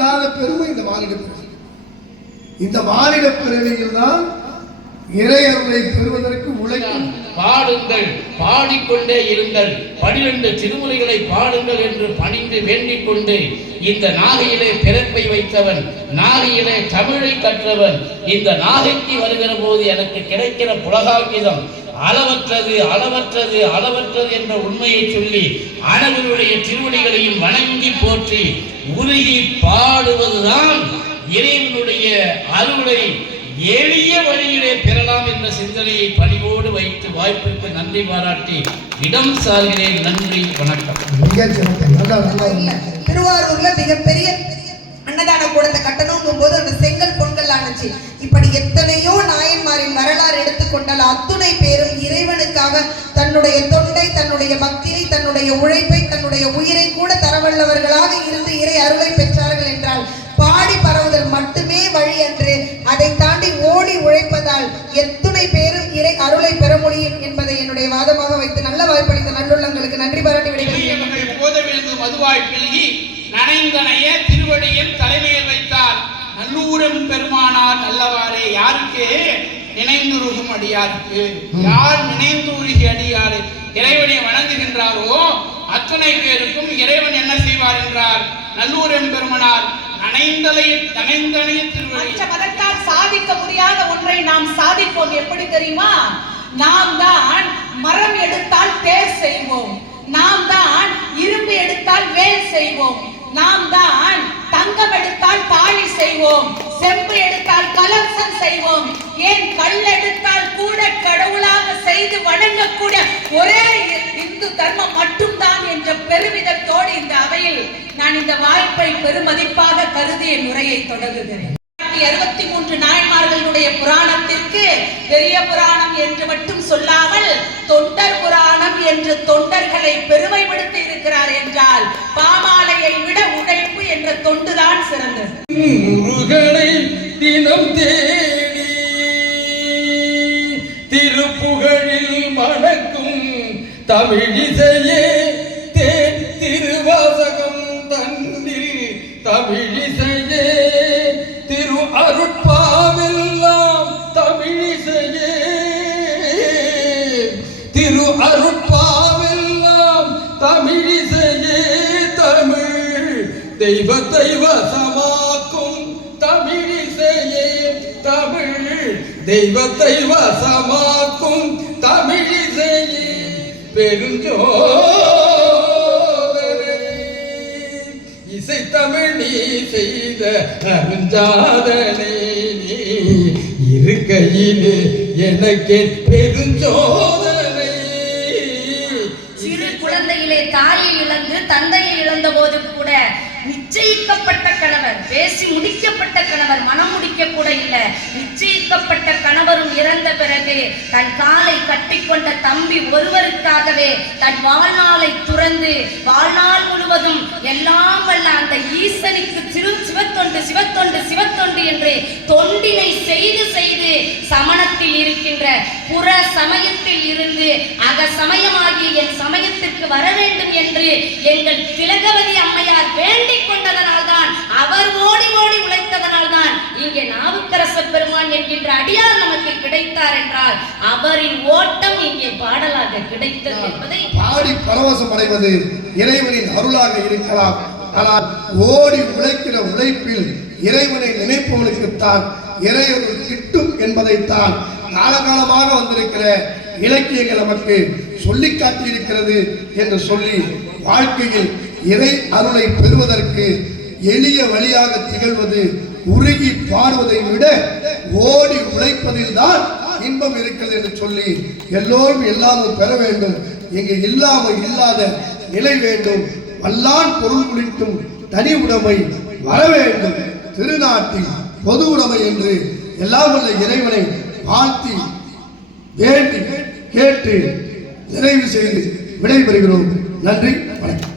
இல்லாத பெருமை இந்த மானிட பிறவி. இந்த மானிட பிறவியில் தான் இறையருளை பெறுவதற்கு உழைக்கும். பாடுங்கள் பாடிக்கொண்டே இருங்கள். பனிரெண்டு திருமுறைகளை பாடுங்கள் என்று பணிந்து வேண்டிக் கொண்டு இந்த நாகையிலே பிறப்பை வைத்தவன் நாகையிலே தமிழை கற்றவன் இந்த நாகைக்கு வருகிற போது எனக்கு கிடைக்கிற புலகாங்கிதம் அளவற்றது அளவற்றது அளவற்றது என்ற உண்மையை சொல்லி அனைவருடைய திருவடிகளையும் வணங்கி போற்றி உருகி பாடுவதுதான் இறைவனுடைய அருளை எளிய வழியிலே பெறலாம் என்ற சிந்தனையை பணிவோடு வைத்து வாய்ப்பிற்கு நன்றி பாராட்டி இடம் சார்கிறேன். நன்றி வணக்கம். திருவாரூர்ல மிகப்பெரிய அன்னதான கூடத்தை கட்டணுங்கும் போது அந்த செங்கல் பொங்கல் இப்படி எத்தனையோ நாயன்மாரின் வரலாறு எடுத்துக்கொண்டால் அத்துணை பேரும் இறைவனுக்காக தன்னுடைய தொண்டை தன்னுடைய பக்தியை தன்னுடைய உழைப்பை தன்னுடைய உயிரை கூட தரவல்லவர்களாக இருந்து இறை அருளை பெற்றார்கள் என்றால் பாடி பரவுதல் மட்டுமே வழி என்று அதை தாண்டி ஓடி உழைப்பதால் எத்துணை பேரும் இறை அருளை பெற முடியும் என்பதை என்னுடைய வாதமாக வைத்து நல்ல வாய்ப்பளித்த நல்லுள்ளங்களுக்கு நன்றி பாராட்டி விடுகிறேன் மதுவாய் நனைந்தனைய திருவடியில் தலைமையில் வைத்தார் நல்லூரம் பெருமானார் நல்லவாறே யாருக்கு? நினைந்துருகும் அடியாருக்கு. யார் நினைந்துருகி அடியாரு இறைவனை வணங்குகின்றாரோ அத்தனை பேருக்கும் இறைவன் என்ன செய்வார் என்றார். நல்லூர் பெருமானார் மற்ற மதத்தால் சாதிக்க முடியாத ஒன்றை நாம் சாதிப்போம். எப்படி தெரியுமா? நாம் தான் மரம் எடுத்தால் தேர் செய்வோம். நாம் தான் இரும்பு எடுத்தால் வேல் செய்வோம். நாம் செய்வோம். செம்பு எடுத்தால் கலசம் செய்வோம். ஏன் கல் எடுத்தால் கூட கடவுளாக செய்து வணங்கக்கூடிய ஒரே இந்து தர்மம் மட்டும்தான் என்ற பெருமிதத்தோடு இந்த அவையில் நான் இந்த வாய்ப்பை பெருமதிப்பாக கருதி என் உரையை தொடங்குகிறேன். அறுபத்தி மூன்று நாயன்மார்களுடைய புராணத்திற்கு பெரிய புராணம் என்று மட்டும் சொல்லாமல் தொண்டர் புராணம் என்று தொண்டர்களை பெருமைப்படுத்தி இருக்கிறார் என்றால் பாமாலையை விட உழைப்பு தொண்டுதான் சிறந்தது. முருகனை தினம் தேடி திருப்புகழில் மணக்கும் தமிழிசையே தெய்வ தெய்வ சமாக்கும் தமிழிசையே தமிழ். தெய்வ தெய்வ சமாக்கும் தமிழிசையே பெருஞ்சோதனை இசை தமிழ் நீ செய்த அருஞ்சாதனை நீ இருக்கையிலே எனக்கு பெருஞ்சோதனை. சிறு தாயை இழந்து தந்தையை இழந்த போது கூட நிச்சயிக்கப்பட்ட கணவர் பேசி முடிக்கப்பட்ட கணவர் மனம் முடிக்க கூட இல்லை. நிச்சயிக்கப்பட்ட கணவரும் இறந்த பிறகு தன் காலை கட்டிக்கொண்ட தம்பி ஒருவருக்காகவே தன் வாழ்நாளை துறந்து வாழ்நாள் முழுவதும் எல்லாம் வல்ல அந்த ஈசனுக்கு சிறு சிவத்தொண்டு சிவத்தொண்டு சிவத்தொண்டு என்று தொண்டினை செய்து செய்து சமணத்தில் இருக்கின்ற புற சமயத்தில் இருந்து அக சமயமாகிய என் சமயத்திற்கு வர வேண்டும் என்று எங்கள் திலகவதி அம்மையார் வேண்டிக் கொண்டதனால்தான் அவர் ஓடி ஓடி உழைத்ததனால்தான் இங்கே நாவுக்கரச பெருமான் என்கின்ற அடியார் நமக்கு கிடைத்தார் என்றால் அவரின் ஓட்டம் இங்கே பாடலாக கிடைத்தது என்பதை பாடி பரவசம் அடைவது இறைவனின் அருளாக இருக்கலாம். ஆனால் ஓடி உழைக்கிற உழைப்பில் இறைவனை நினைப்பவனுக்குத்தான் இறைவன் கிட்டும் என்பதைத்தான் காலகாலமாக வந்திருக்கிற இலக்கியங்கள் நமக்கு சொல்லி காட்டியிருக்கிறது என்று சொல்லி வாழ்க்கையில் இறை அருளை பெறுவதற்கு எளிய வழியாக திகழ்வது உருகி பாடுவதை விட ஓடி உழைப்பதில் தான் இன்பம் இருக்கிறது என்று சொல்லி எல்லோரும் எல்லாமும் பெற வேண்டும். இங்கு இல்லாமல் இல்லாத நிலை வேண்டும். வல்லான் பொருள் குறித்தும் தனி உடைமை வர வேண்டும். திருநாட்டில் பொது உடைமை என்று எல்லாம் உள்ள இறைவனை வாழ்த்தி வேண்டி கேட்டு நிறைவு செய்து விடைபெறுகிறோம். நன்றி வணக்கம்.